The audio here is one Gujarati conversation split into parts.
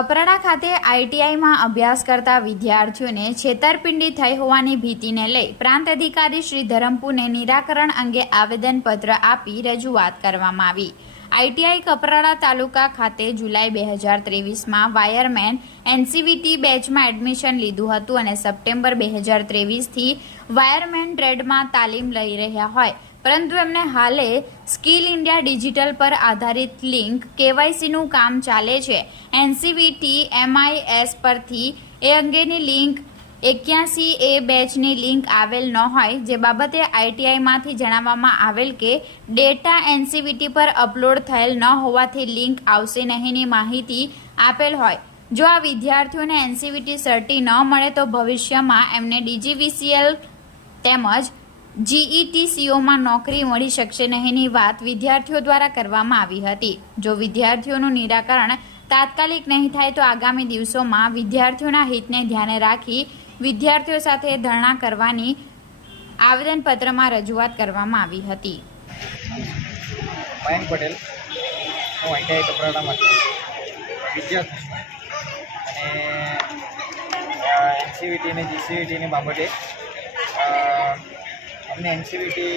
કપરાડા ખાતે આઈટીઆઈમાં અભ્યાસ કરતા વિદ્યાર્થીઓને છેતરપિંડી થઈ હોવાની ભીતિને લઈ પ્રાંત અધિકારી શ્રી ધરમપુરને નિરાકરણ અંગે આવેદનપત્ર આપી રજૂઆત કરવામાં આવી. આઈટીઆઈ કપરાડા તાલુકા ખાતે જુલાઈ બે હજાર ત્રેવીસમાં વાયરમેન એનસીવીટી બેચમાં એડમિશન લીધું હતું અને સપ્ટેમ્બર બે હજાર ત્રેવીસથી વાયરમેન ટ્રેડમાં તાલીમ લઈ રહ્યા હોય. પરંતુ એમને હાલે સ્કિલ ઇન્ડિયા ડિજિટલ પર આધારિત લિંક કેવાયસીનું કામ ચાલે છે. એનસીવીટી એમઆઈએસ પરથી એ અંગેની લિંક એક્યાસી એ બેચની લિંક આવેલ ન હોય, જે બાબતે આઈટીઆઈમાંથી જણાવવામાં આવેલ કે ડેટા એનસીવીટી પર અપલોડ થયેલ ન હોવાથી લિંક આવશે નહીંની માહિતી આપેલ હોય. જો આ વિદ્યાર્થીઓને એનસીવીટી સર્ટી ન મળે તો ભવિષ્યમાં એમને ડીજીવીસીએલ તેમજ જીઈટીસીઓમાં નોકરી મળી શકશે નહીંની વાત વિદ્યાર્થીઓ દ્વારા કરવામાં આવી હતી. જો વિદ્યાર્થીઓનું નિરાકરણ તાત્કાલિક નહીં થાય તો આગામી દિવસોમાં વિદ્યાર્થીઓના હિતને ધ્યાને રાખી વિદ્યાર્થીઓ સાથે ધરણા કરવાની આવેદનપત્રમાં રજૂઆત કરવામાં આવી હતી. મયંક પટેલ હું આઈટીઆઈ કપરાડામાંથી વિદ્યાર્થી અને એનસીવીટી અને જીસીવીટીની બાબતે અમને એનસીવીટી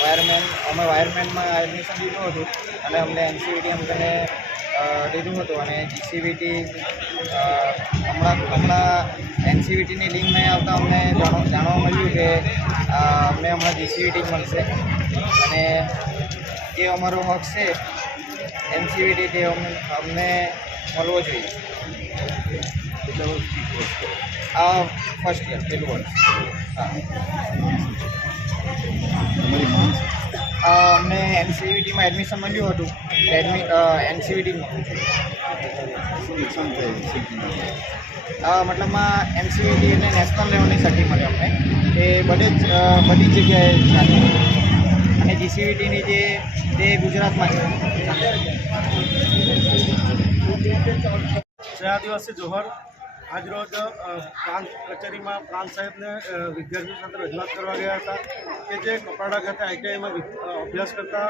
વાયરમેન અમે વાયરમેનમાં એડમિશન લીધું હતું. અને અમને એનસીવીટી એમ કરીને અ, લીધું હતું અને જીસીવીટી હમણાં હમણાં એનસીવીટીની લિંક નહીં આવતા અમને જાણવા મળ્યું કે અમને હમણાં જીસીવીટી મળશે. અને જે અમારો હક છે એનસીવીટી તે અમને અમને મળવો જોઈએ. આ ફર્સ્ટ યર પેલું વર્ષ. હા. અ, એનસીવીટીમાં એડમિશન મળ્યું હતું. એડમિ એનસીવીટીમાં મતલબમાં એનસીવીટી એટલે નેશનલ લેવલની સર્ટી મળે અમને. એ બધે જ બધી જગ્યાએ અને જીસીવીટીની જે તે ગુજરાતમાં છે. જય જોહર. આજરોજ રોજ પ્રાંત કચેરીમાં પ્રાંત સાહેબને વિદ્યાર્થીઓ સાથે રજૂઆત કરવા ગયા હતા કે જે કપાડા ખાતે આઈટીઆઈમાં અભ્યાસ કરતા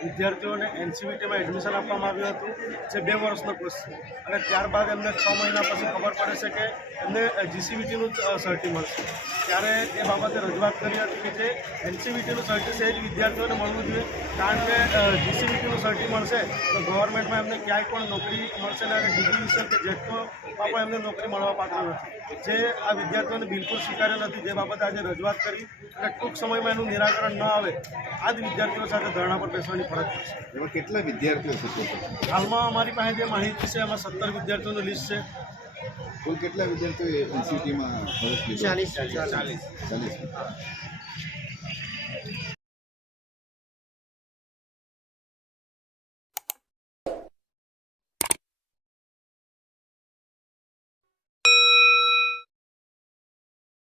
વિદ્યાર્થીઓને એનસીવીટીમાં એડમિશન આપવામાં આવ્યું હતું, જે બે વર્ષનો કોર્સ છે. અને ત્યારબાદ એમને છ મહિના પછી ખબર પડે છે કે એમને જીસીવીટીનું સર્ટી મળશે. ત્યારે એ બાબતે રજૂઆત કરી હતી કે જે એનસીવીટીનું સર્ટી છે એ જ વિદ્યાર્થીઓને મળવું જોઈએ, કારણ કે જીસીવીટીનું સર્ટી મળશે તો ગવર્મેન્ટમાં એમને ક્યાંય પણ નોકરી મળશે નહીં અને ડિગ્રી કે જેટકોમાં પણ એમને નોકરી પાત્ર નથી જે આ વિદ્યાર્થીઓને બિલકુલ સ્વીકાર્ય નથી. જે બાબતે આજે રજૂઆત કરી અને ટૂંક સમયમાં એનું નિરાકરણ ન આવે આ જ વિદ્યાર્થીઓ સાથે ધરણા પર બેસવાની ફરજ પડશે એમાં કેટલા વિદ્યાર્થીઓ છે હાલમાં અમારી પાસે જે માહિતી છે એમાં સત્તર વિદ્યાર્થીઓનું લિસ્ટ છે. કુલ કેટલા વિદ્યાર્થીઓ એનસીટીમાં ચાલીસ. ચાલીસ. ચાલીસ.